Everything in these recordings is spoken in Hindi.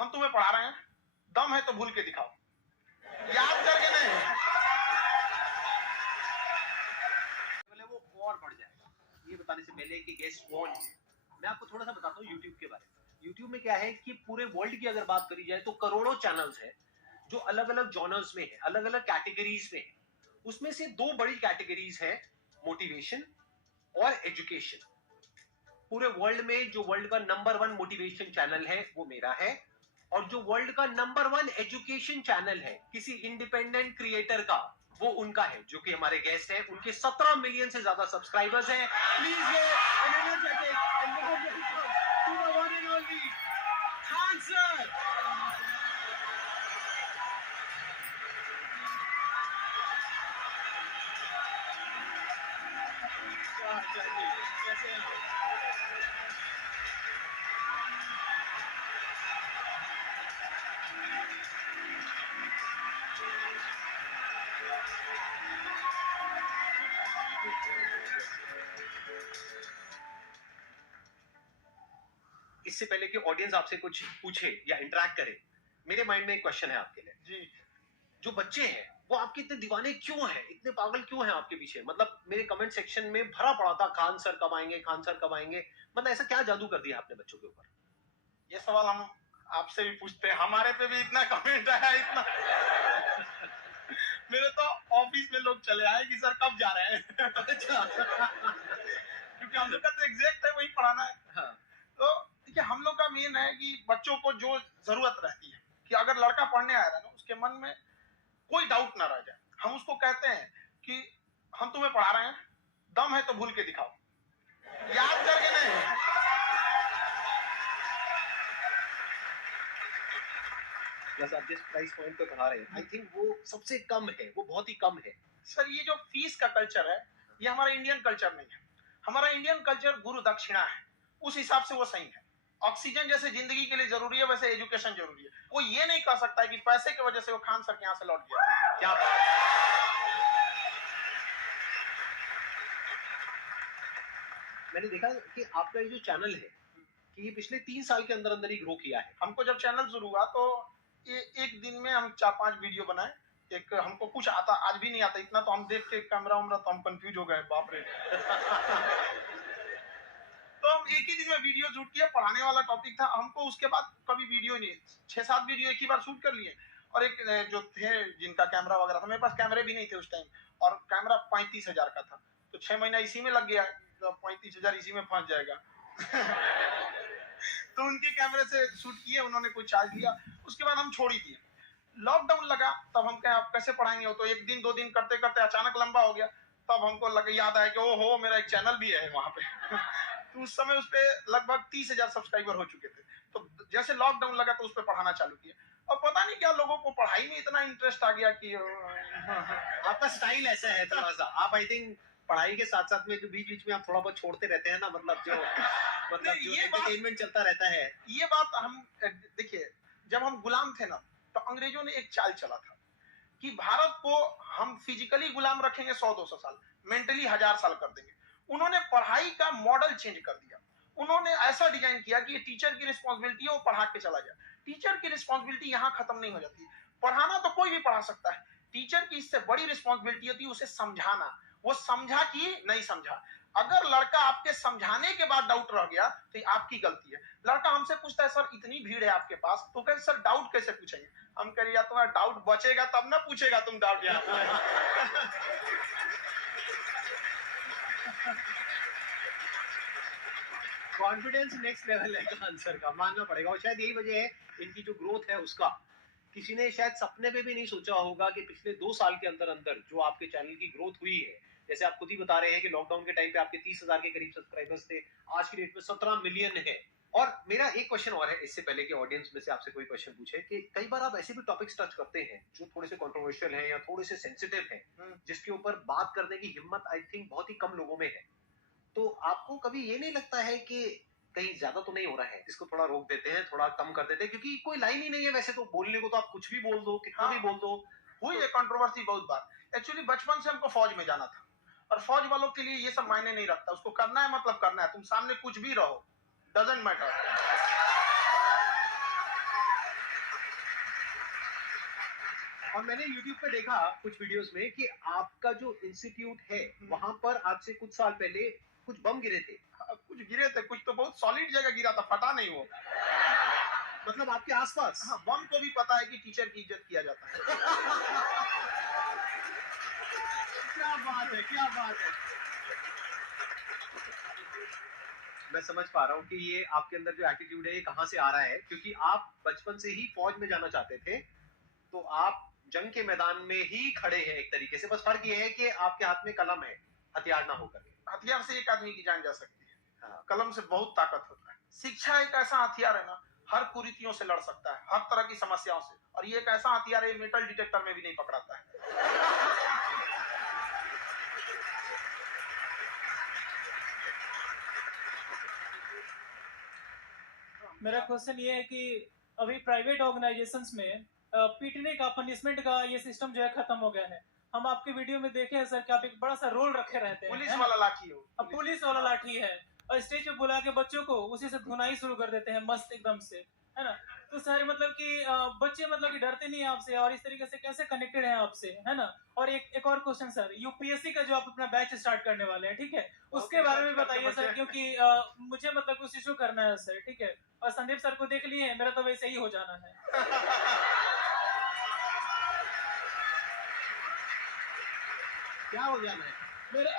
हम तुम्हें पढ़ा रहे हैं, दम है तो भूल के दिखाओ, याद करके नहीं। वो और बढ़ जाएगा। ये बताने से पहले कि गेस्ट कौन है, मैं आपको थोड़ा सा बताता हूँ यूट्यूब के बारे में। यूट्यूब में क्या है कि पूरे वर्ल्ड की अगर बात करी जाए तो करोड़ों चैनल्स हैं जो अलग अलग जॉनर्स में है, अलग अलग कैटेगरीज में है। उसमें से दो बड़ी कैटेगरीज है, मोटिवेशन और एजुकेशन। पूरे वर्ल्ड में जो वर्ल्ड का नंबर 1 मोटिवेशन चैनल है वो मेरा है, और जो वर्ल्ड का नंबर 1 एजुकेशन चैनल है किसी इंडिपेंडेंट क्रिएटर का, वो उनका है, जो कि हमारे गेस्ट हैं। उनके 17 मिलियन से ज्यादा सब्सक्राइबर्स हैं। Please an energetic and welcome to the one and only Khan sir. कैसे हैं आप? इससे पहले कि ऑडियंस आपसे कुछ पूछे या इंटरेक्ट करे, मेरे माइंड में एक क्वेश्चन है आपके लिए। जी, जो बच्चे हैं वो आपके इतने दीवाने क्यों हैं, इतने पागल क्यों हैं आपके पीछे? मतलब मेरे कमेंट सेक्शन में भरा पड़ा था, खान सर कब आएंगे, खान सर कब आएंगे। मतलब ऐसा क्या जादू कर दिया आपने बच्चों के ऊपर? ये सवाल हम आपसे भी पूछते हैं, हमारे पे भी इतना कमेंट आया, इतना मेरे तो ऑफिस में लोग चले आए कि सर कब जा रहे हैं। अच्छा। क्योंकि हम लोग का तो एग्जैक्ट है, वही पढ़ाना है। हाँ। तो देखिए, हम लोग का मेन है कि बच्चों को जो जरूरत रहती है कि अगर लड़का पढ़ने आ रहा है ना, उसके मन में कोई डाउट ना रह जाए। हम उसको कहते हैं कि हम तुम्हें पढ़ा रहे हैं, दम है तो भूल के दिखाओ, याद करके नहीं। प्लस आप जिस प्राइस पॉइंट पे पढ़ा रहे हैं, आई थिंक वो सबसे कम है, वो बहुत ही कम है। सर, ये जो फीस का कल्चर है, ये हमारा इंडियन कल्चर नहीं है। हमारा इंडियन कल्चर गुरु दक्षिणा है, उस हिसाब से वो सही है। ऑक्सीजन जैसे जिंदगी के लिए जरूरी है, वैसे एजुकेशन जरूरी है। कोई ये नहीं कह सकता है कि पैसे की वजह से वो खान सर के यहाँ से लौट गया। क्या बात है। मैंने देखा कि आपका ये जो चैनल है कि ये पिछले 3 साल के अंदर अंदर ही ग्रो किया है। हमको जब चैनल शुरू हुआ तो ये एक दिन में हम 4-5 वीडियो बनाए। एक हमको कुछ आता, आज भी नहीं आता इतना, तो हम देख के कैमरा उमरा तो हम कंफ्यूज हो गए, बाप रे। तो हम एक ही दिन में वीडियो शूट किया, पढ़ाने वाला टॉपिक था हमको। उसके बाद कभी वीडियो नहीं, 6-7 वीडियो एक ही बार शूट कर लिए। और एक जो थे जिनका कैमरा वगैरह था, मेरे पास कैमरे भी नहीं थे उस टाइम, और कैमरा 35,000 का था, तो 6 महीना इसी में लग गया। 35,000 इसी में फंस जाएगा। तो उनके कैमरे से शूट किए, उन्होंने कोई चार्ज लिया, उसके बाद हम छोड़ ही दिए। लॉकडाउन लगा, तब हम क्या कैसे पढ़ाएंगे, हो तो एक दिन 2 दिन करते करते अचानक लंबा हो गया। तब हमको लगा, याद आया कि ओहो, मेरा एक चैनल भी है वहां पे। तो उस समय उस पे लगभग 30,000 सब्सक्राइबर हो चुके थे। तो जैसे लॉकडाउन लगा तो उस पे पढ़ाना चालू किया, और पता नहीं क्या लोगों को पढ़ाई में इतना इंटरेस्ट आ गया कि आपका स्टाइल ऐसा है थोड़ा सा, आप आई थिंक पढ़ाई के साथ साथ में जो बीच बीच में आप थोड़ा बहुत छोड़ते रहते हैं ना, मतलब जो जो एंटरटेनमेंट चलता रहता है। ये बात हम देखिए, जब हम गुलाम थे ना, तो अंग्रेजों ने एक चाल चला था कि भारत को हम फिजिकली गुलाम रखेंगे 100-200 साल, मेंटली 1000 साल कर देंगे। उन्होंने पढ़ाई का मॉडल चेंज कर दिया। उन्होंने ऐसा डिजाइन किया कि ये टीचर की रिस्पॉन्सिबिलिटी है, वो पढ़ा के चला जाए। टीचर की रिस्पॉन्सिबिलिटी यहाँ खत्म नहीं हो जाती। पढ़ाना तो कोई भी पढ़ा सकता है, टीचर की इससे बड़ी रिस्पॉन्सिबिलिटी होती है उसे समझाना। वो समझा कि नहीं समझा। अगर लड़का आपके समझाने के बाद डाउट रह गया तो ये आपकी गलती है। लड़का हमसे पूछता है, सर इतनी भीड़ है आपके पास, तो कहते सर डाउट कैसे पूछेंगे? हम कह रहे, या तुम्हारा डाउट बचेगा तब ना पूछेगा तुम डाउट यहाँ पे। कॉन्फिडेंस नेक्स्ट लेवल है आंसर का, मानना पड़ेगा। और शायद यही वजह है इनकी जो ग्रोथ है उसका। किसी ने शायद सपने में भी नहीं सोचा होगा कि पिछले 2 साल के अंदर अंदर जो आपके चैनल की ग्रोथ हुई है, जैसे आप खुद ही बता रहे हैं कि लॉकडाउन के टाइम पे आपके 30,000 के करीब सब्सक्राइबर्स थे, आज की डेट में 17 मिलियन है। और मेरा एक क्वेश्चन और है, इससे पहले कि ऑडियंस में से आपसे कोई क्वेश्चन पूछे, कि कई बार आप ऐसे भी टॉपिक्स टच करते हैं जो थोड़े से कंट्रोवर्शियल हैं या थोड़े से सेंसिटिव हैं, जिसके ऊपर बात करने की हिम्मत आई थिंक बहुत ही कम लोगों में है। तो आपको कभी ये नहीं लगता है कि कहीं ज्यादा तो नहीं हो रहा है, इसको थोड़ा रोक देते हैं, थोड़ा कम कर देते हैं, क्योंकि कोई लाइन ही नहीं है वैसे तो बोलने को, तो आप कुछ भी बोल दो, कितना भी बोल दो। हुई है कंट्रोवर्सी बहुत बार। एक्चुअली बचपन से हमको फौज में जाना था, और फौज वालों के लिए ये सब मायने नहीं रखता। उसको करना है मतलब करना है, तुम सामने कुछ भी रहो, डजंट मैटर। और मैंने YouTube पे देखा कुछ वीडियोस में कि आपका जो इंस्टीट्यूट है वहां पर आज से कुछ साल पहले कुछ बम गिरे थे। हाँ, कुछ गिरे थे, कुछ तो बहुत सॉलिड जगह गिरा था, फटा नहीं वो। मतलब आपके आसपास। हाँ, बम को भी पता है कि टीचर की इज्जत किया जाता है। क्या बात है, क्या बात है। मैं समझ पा रहा हूँ कि ये आपके अंदर जो एटीट्यूड है ये कहाँ से आ रहा है, क्योंकि आप बचपन से ही फौज में जाना चाहते थे, तो आप जंग के मैदान में ही खड़े हैं एक तरीके से। बस फर्क ये है कि आपके हाथ में कलम है, हथियार ना होकर के। हथियार से एक आदमी की जान जा सकती है, हाँ। कलम से बहुत ताकत होता है। शिक्षा एक ऐसा हथियार है ना, हर कुरीतियों से लड़ सकता है, हर तरह की समस्याओं से। और ये एक ऐसा हथियार है, मेटल डिटेक्टर में भी नहीं पकड़ाता है। मेरा क्वेश्चन ये है कि अभी प्राइवेट ऑर्गेनाइजेशंस में पीटने का, पनिशमेंट का ये सिस्टम जो है खत्म हो गया है। हम आपके वीडियो में देखे हैं सर कि आप एक बड़ा सा रोल रखे रहते हैं, पुलिस वाला लाठी हो, अब पुलिस वाला लाठी है और स्टेज पे बुला के बच्चों को उसी से धुनाई शुरू कर देते हैं मस्त एकदम से, है ना। तो सर मतलब कि बच्चे मतलब कि डरते नहीं है आपसे और इस तरीके से कैसे कनेक्टेड है आपसे, है ना। और एक और क्वेश्चन सर, यूपीएससी का जो आप अपना बैच स्टार्ट करने वाले हैं, ठीक है, उसके बारे में बताइए सर, क्योंकि मुझे मतलब कुछ इशू करना है सर, ठीक है। और संदीप सर को देख लिए, मेरा तो वैसे ही हो जाना है। क्या हो जाना है? मेरा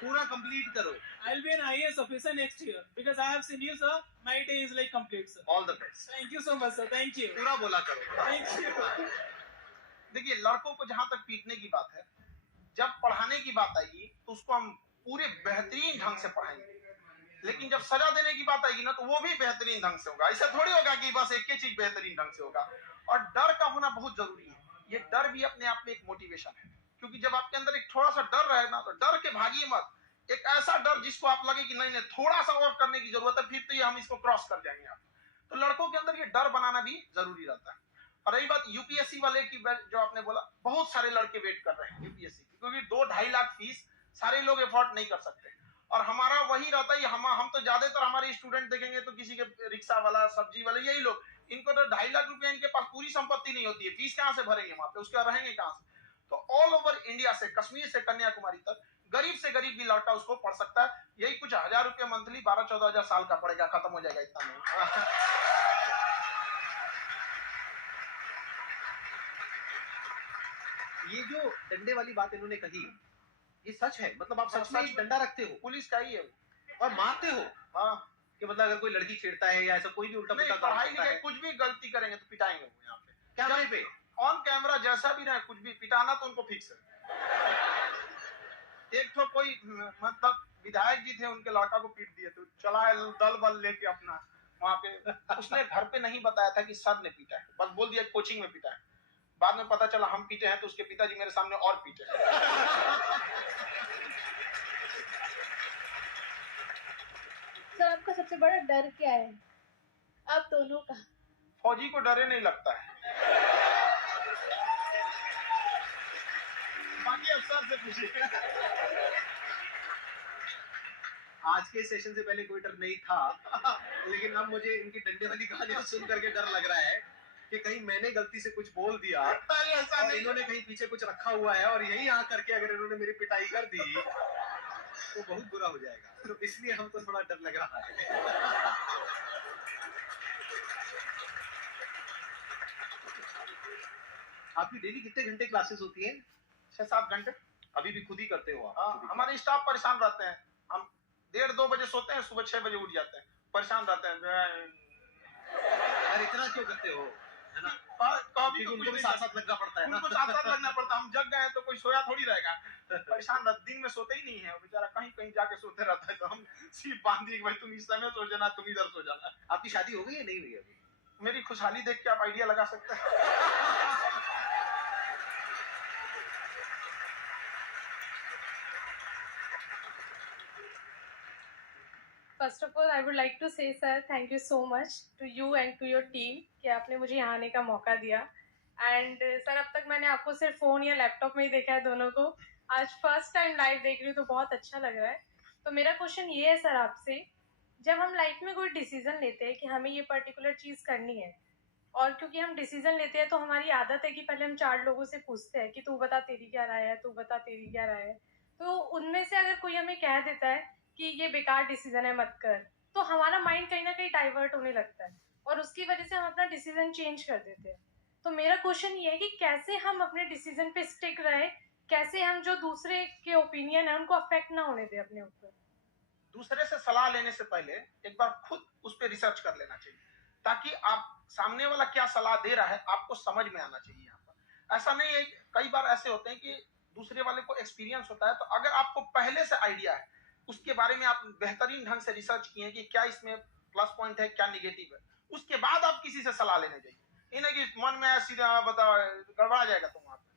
पूरा कंप्लीट करो। I'll be an IAS officer next year because I have seen you sir. My day is like complete sir. All the best. Thank you so much sir. Thank you. पूरा बोला करो। Thank you. देखिए, लड़कों को जहां तक पीटने की बात है, जब पढ़ाने की बात आएगी तो उसको हम पूरे बेहतरीन ढंग से पढ़ाएंगे। लेकिन जब सजा देने की बात आएगी ना, तो वो भी बेहतरीन ढंग से होगा। ऐसा थोड़ी होगा कि बस एक ही चीज बेहतरीन ढंग से होगा। और डर का होना बहुत जरूरी है। ये डर भी अपने आप में एक मोटिवेशन है, क्योंकि जब आपके अंदर एक थोड़ा सा डर रहे ना, तो डर के भागिए मत। एक ऐसा डर जिसको आप लगे कि नहीं नहीं, थोड़ा सा और करने की जरूरत है, फिर तो ये हम इसको क्रॉस कर जाएंगे आप। तो लड़कों के अंदर ये डर बनाना भी जरूरी रहता है। और रही बात यूपीएससी वाले की, जो आपने बोला, बहुत सारे लड़के वेट कर रहे हैं यूपीएससी की, क्योंकि 2-2.5 लाख फीस सारे लोग एफोर्ड नहीं कर सकते। और हमारा वही रहता है, हम तो ज्यादातर हमारे स्टूडेंट देखेंगे तो किसी के रिक्शा वाला, सब्जी वाले, यही लोग, इनको तो 2.5 लाख रुपए इनके पास पूरी संपत्ति नहीं होती है, फीस कहां से भरेंगे वहां पे, उसके रहेंगे कहां से। तो ऑल ओवर इंडिया से, कश्मीर से कन्याकुमारी तक, गरीब से गरीब भी लड़का उसको पढ़ सकता है। यही कुछ 1000 रुपए मंथली, 12-14 हजार साल का पड़ेगा, खत्म हो जाएगा इतना में। ये जो डंडे वाली बात इन्होंने कही, ये सच है? मतलब आप सच में सच में। डंडा रखते हो पुलिस का ही है वो। और मारते हो? हाँ, कि मतलब अगर कोई लड़की छेड़ता है या ऐसा कोई भी उल्टा नहीं, पुल्टा काम पढ़ाई करता लिखाई है, कुछ भी गलती करेंगे तो पिटाएंगे वो यहाँ पे, कैमरे पे। ऑन कैमरा जैसा भी रहे, कुछ भी पिटाना तो उनको फिक्स है। एक तो कोई मतलब विधायक जी थे, उनके लड़का को पीट दिए, तो चला दल बल लेके अपना वहां पे। उसने घर पे नहीं बताया था कि सर ने पीटा है, बस बोल दिया कोचिंग में पीटा है। बाद में पता चला हम पीटे हैं, तो उसके पिताजी मेरे सामने और पीटे। सर आपका सबसे बड़ा डर क्या है, आप दोनों का? फौजी को डरे नहीं लगता है। बाकी अफसर से पूछिए। आज के सेशन से पहले कोई डर नहीं था, लेकिन अब मुझे इनकी डंडे वाली कहानी सुन करके डर लग रहा है कि कहीं मैंने गलती से कुछ बोल दिया अरे ऐसा और नहीं, इन्होंने कहीं पीछे कुछ रखा हुआ है और यही आ करके अगर इन्होंने मेरी पिटाई कर दी तो बहुत बुरा हो जाएगा। तो इसलिए हमको थोड़ा डर लग रहा है। आपकी डेली कितने घंटे क्लासेस होती है? 6-7 घंटे। अभी भी खुद ही करते हो आप? हाँ, हमारे स्टाफ परेशान रहते हैं। हम 1:30-2 बजे सोते हैं, सुबह 6 बजे उठ जाते हैं, परेशान रहते हैं। यार इतना क्यों करते हो, है ना? कभी क्योंकि उनको भी साथ साथ लगना पड़ता है ना। उनको साथ-साथ लगना पड़ता है। हम जग गए तो कोई सोया थोड़ी रहेगा। परेशान रहते, दिन में सोते ही नहीं है, बेचारा कहीं जाके सोते रहता है, तो हम सिर्फ बांध दिए कि भाई तुम इस समय सो जाना, तुम इधर सो जाना। आपकी शादी हो गई है नहीं हुई अभी? मेरी खुशहाली देख के आप आइडिया लगा सकते हैं। First of all I would like to say sir thank you so much to you and to your team कि आपने मुझे यहाँ आने का मौका दिया। एंड सर अब तक मैंने आपको सिर्फ फ़ोन या लैपटॉप में ही देखा है दोनों को, आज फर्स्ट टाइम लाइव देख रही हूँ तो बहुत अच्छा लग रहा है। तो मेरा क्वेश्चन ये है सर आपसे, जब हम लाइफ में कोई डिसीजन लेते हैं कि हमें ये पर्टिकुलर चीज़ करनी है, और क्योंकि हम डिसीजन लेते हैं तो हमारी आदत है कि पहले हम 4 लोगों से पूछते हैं कि तू बता तेरी क्या राय है, तू बता तेरी क्या राय है। तो उनमें से अगर कोई हमें कह देता है कि ये बेकार डिसीजन है मत कर, तो हमारा माइंड कहीं ना कहीं डाइवर्ट होने लगता है और उसकी वजह से हम अपना डिसीजन चेंज कर देते हैं। तो मेरा क्वेश्चन ये है कि कैसे हम अपने डिसीजन पे स्टिक रहे, कैसे हम जो दूसरे के ओपिनियन है उनको अफेक्ट ना होने दें अपने ऊपर। दूसरे से सलाह लेने से पहले एक बार खुद उस पर रिसर्च कर लेना चाहिए, ताकि आप सामने वाला क्या सलाह दे रहा है आपको समझ में आना चाहिए। यहाँ पर ऐसा नहीं है, कई बार ऐसे होते हैं कि दूसरे वाले को एक्सपीरियंस होता है, तो अगर आपको पहले से आइडिया है, उसके बारे में आप बेहतरीन ढंग से रिसर्च किए कि क्या इसमें प्लस पॉइंट है, क्या निगेटिव है, उसके बाद आप किसी से सलाह लेने जाइए। ये नहीं कि मन में ऐसी बताओ गड़बड़ा जाएगा। तो वहां पर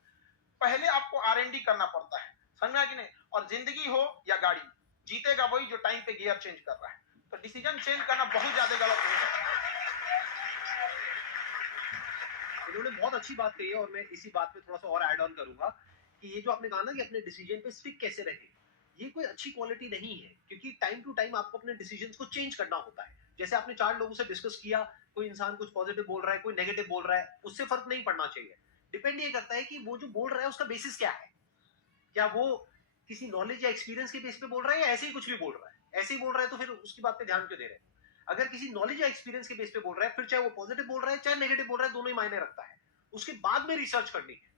पहले आपको R&D करना पड़ता है, समझ में आया कि नहीं। और जिंदगी हो या गाड़ी, जीतेगा वही जो टाइम पे गियर चेंज कर रहा है। तो डिसीजन चेंज करना बहुत ज्यादा गलत नहीं है। इन्होंने बहुत अच्छी बात कही है और मैं इसी बात पे थोड़ा सा और ऐड ऑन करूंगा कि ये जो आपने कहा ना कि अपने डिसीजन पे स्टिक कैसे रहे, ये कोई अच्छी क्वालिटी नहीं है, क्योंकि टाइम टू टाइम आपको अपने डिसीजंस को चेंज करना होता है। जैसे आपने 4 लोगों से डिस्कस किया, कोई इंसान कुछ पॉजिटिव बोल रहा है, कोई नेगेटिव बोल रहा है, उससे फर्क नहीं पड़ना चाहिए। डिपेंड ये करता है कि वो जो बोल रहा है उसका बेसिस क्या है। क्या वो किसी नॉलेज या एक्सपीरियंस के बेस पे बोल रहा है या ऐसे ही कुछ भी बोल रहा है। ऐसे ही बोल रहा है तो फिर उसकी बात पे ध्यान क्यों दे रहे हैं। अगर किसी नॉलेज या एक्सपीरियंस के बेस पे बोल रहा है, फिर चाहे वो पॉजिटिव बोल रहा है चाहे नेगेटिव बोल रहा है, दोनों ही मायने रखता है। उसके बाद में रिसर्च करनी है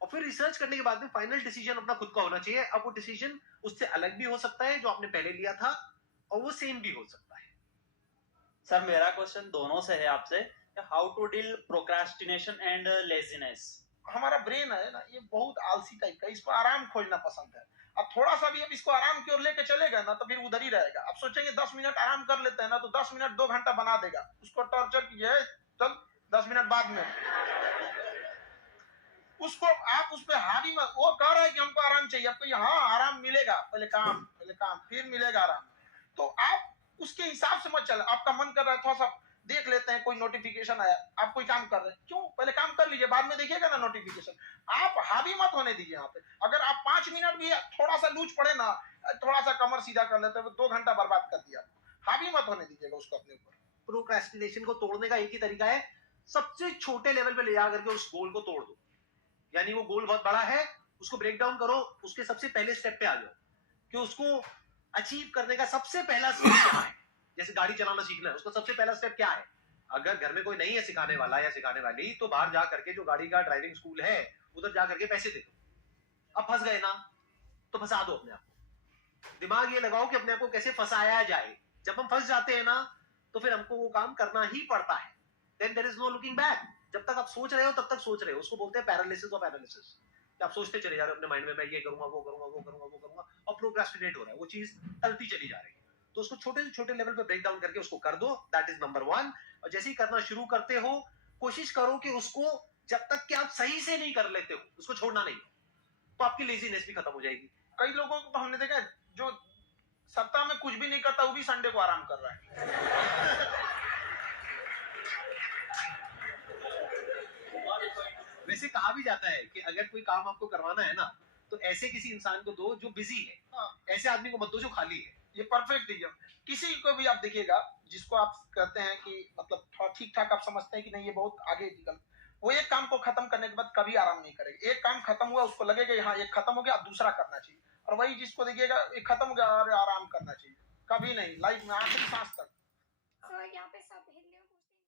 और फिर रिसर्च करने के बाद में फाइनल डिसीजन अपना खुद का होना चाहिए। अब वो डिसीजन उससे अलग भी हो सकता है जो आपने पहले लिया था, और वो सेम भी हो सकता है। सर मेरा क्वेश्चन दोनों से है आपसे, how to deal procrastination and laziness. हमारा ब्रेन है ना, ये बहुत आलसी टाइप का, इसको आराम खोजना पसंद है। अब थोड़ा सा भी अब इसको आराम की ओर लेके चलेगा ना तो फिर उधर ही रहेगा। अब सोचेंगे 10 मिनट आराम कर लेते हैं ना, तो 10 मिनट 2 घंटा बना देगा। उसको टॉर्चर कीजिए, चल 10 मिनट बाद में। उसको आप उस पर हावी मत, वो कह रहा है कि हमको आराम चाहिए, आपको यहाँ आराम मिलेगा, पहले काम फिर मिलेगा आराम। तो आप उसके हिसाब से मत चले। आपका मन कर रहा है थोड़ा सा देख लेते हैं, कोई नोटिफिकेशन आया, आप कोई काम कर रहे हैं, क्यों पहले काम कर लीजिए, बाद में देखिएगा ना नोटिफिकेशन। आप हावी मत होने दीजिए यहाँ पे। अगर आप 5 मिनट भी थोड़ा सा लूज पड़े ना, थोड़ा सा कमर सीधा कर लेते हैं, 2 घंटा बर्बाद कर दिया। हावी मत होने दीजिएगा उसको अपने ऊपर। प्रोक्रेस्टिनेशन को तोड़ने का एक ही तरीका है, सबसे छोटे लेवल पे ले जा करके उस गोल को तोड़ दो। यानी वो गोल बहुत बड़ा है, उसको ब्रेक डाउन करो, उसके सबसे पहले स्टेप पे आ जाओ कि उसको अचीव करने का सबसे पहला स्टेप क्या है। जैसे गाड़ी चलाना सीखना है, उसका सबसे पहला स्टेप क्या है। अगर घर में कोई नहीं है सिखाने वाला या सिखाने वाली, तो बाहर जा करके जो गाड़ी का ड्राइविंग स्कूल है उधर जा करके पैसे दे दो। अब फंस गए ना, तो फंसा दो अपने आप को। दिमाग ये लगाओ कि अपने आप को कैसे फंसाया जाए। जब हम फंस जाते हैं ना, तो फिर हमको वो काम करना ही पड़ता है। Then there is no looking back. जब तक आप सोच रहे हो तब तक सोच रहे हो, उसको बोलते हैं पैरालिसिस ऑफ एनालिसिस। आप सोचते चले जा रहे हो अपने माइंड में, मैं ये करूंगा वो करूंगा वो करूंगा वो करूंगा, और प्रोक्रेस्टिनेट हो रहा है, वो चीज टलती चली जा रही है। तो उसको छोटे से छोटे लेवल पे ब्रेक डाउन करके उसको कर दो, दैट इज नंबर 1। और जैसे ही करना शुरू करते हो, कोशिश करो कि उसको जब तक कि आप सही से नहीं कर लेते हो, उसको छोड़ना नहीं, तो आपकी लेजीनेस भी खत्म हो जाएगी। कई लोगों को तो हमने देखा है, जो सप्ताह में कुछ भी नहीं करता, वो भी संडे को आराम कर रहा है। वैसे कहा भी जाता है कि अगर कोई काम आपको करवाना है ना, तो ऐसे किसी इंसान को दो जो बिजी है। हाँ। ऐसे आदमी को मत दो जो खाली है। ये परफेक्ट एग्जाम। किसी को भी आप देखिएगा जिसको आप कहते हैं कि मतलब थोड़ा ठीक ठाक आप समझते हैं कि नहीं ये बहुत आगे निकल, वो एक काम को खत्म करने के बाद कभी आराम नहीं करेगा। एक काम खत्म हुआ उसको लगेगा हाँ एक खत्म हो गया, दूसरा करना चाहिए। और वही जिसको देखिएगा एक खत्म हो गया और आराम करना चाहिए, कभी नहीं, लाइफ में आखिरी सांस तक। यहाँ पे सब